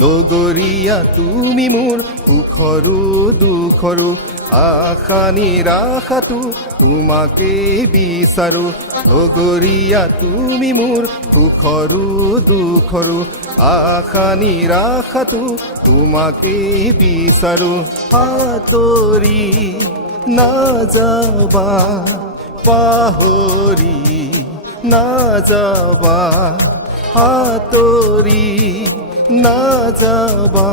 লগৰীয়া তুমি মোৰ সুখৰো দুখৰো আশা নিৰাশাটো তোমাকে বিচাৰো লগৰীয়া তুমি মোৰ সুখৰো দুখৰো আশা নিৰাশাটো তোমাকে বিচাৰো আঁতৰি নাযাবা পাহৰি নাযাবা আঁতৰি নাযাবা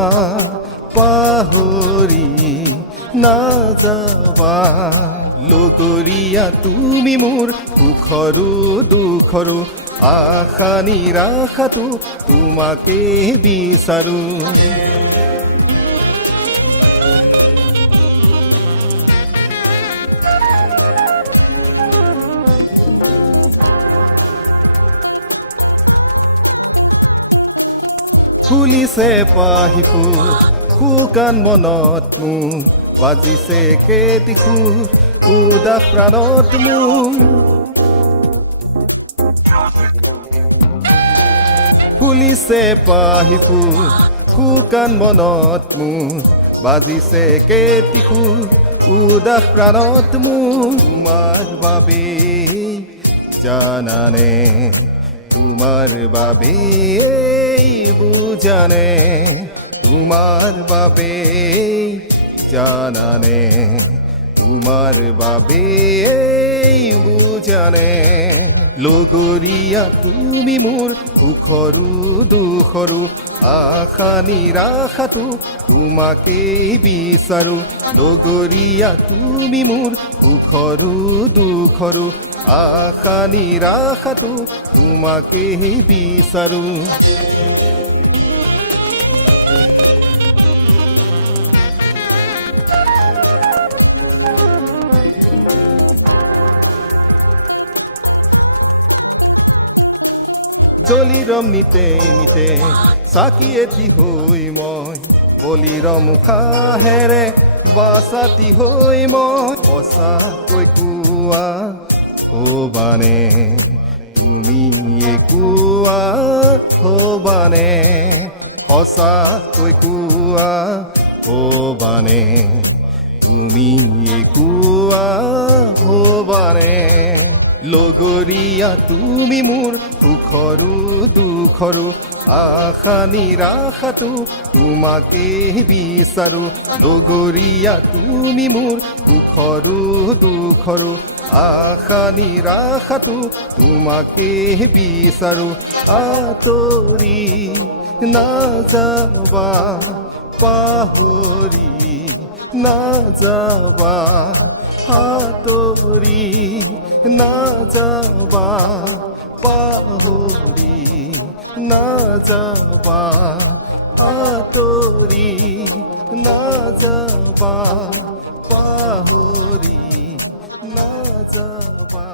পাহৰি নাযাবা লগৰীয়া তুমি মোৰ সুখৰো দুখৰো আশা নিৰাশাটো তোমাকে বিচাৰো ফুলিছে পাহিফু শুকান মনত মোৰ বাজিছে কেতিখু উদাস প্ৰাণত মোৰ ফুলিছে পাহিফু শুকান মনত মোৰ বাজিছে কেতিখু উদাস প্ৰাণত মোৰ তোমাৰ বাবে জানানে তোমাৰ বাবে বুজানে তোমাৰ বাবে জানানে তোমাৰ বাবে বুজানে লগৰীয়া তুমি মোৰ সুখৰো দুখৰো আশা নিৰাশাটো তোমাকে বিচাৰো লগৰীয়া তুমি মোৰ সুখৰো দুখৰো আশা নিৰাশাটো তোমাকে বিচাৰো জলিৰম নিতে নিতে চাকি এটি হৈ মই বলিৰ মুখাহেৰে বাচাতি হৈ মই সঁচাকৈ কোৱা হবানে তুমি কোৱা হবানে সঁচাকৈ কোৱা হবানে তুমি কোৱা হবানে লগৰীয়া তুমি মোৰ সুখৰো দুখৰো আশা নিৰাশাটো তোমাকে বিচাৰো লগৰীয়া তুমি মোৰ সুখৰো দুখৰো আশা নিৰাশাটো তোমাকে বিচাৰো আঁতৰি নাযাবা পাহৰি নাযাবা আঁতৰি নাযাবা পাহৰি নাযাবা আঁতৰি নাযাবা পাহৰি নাযাবা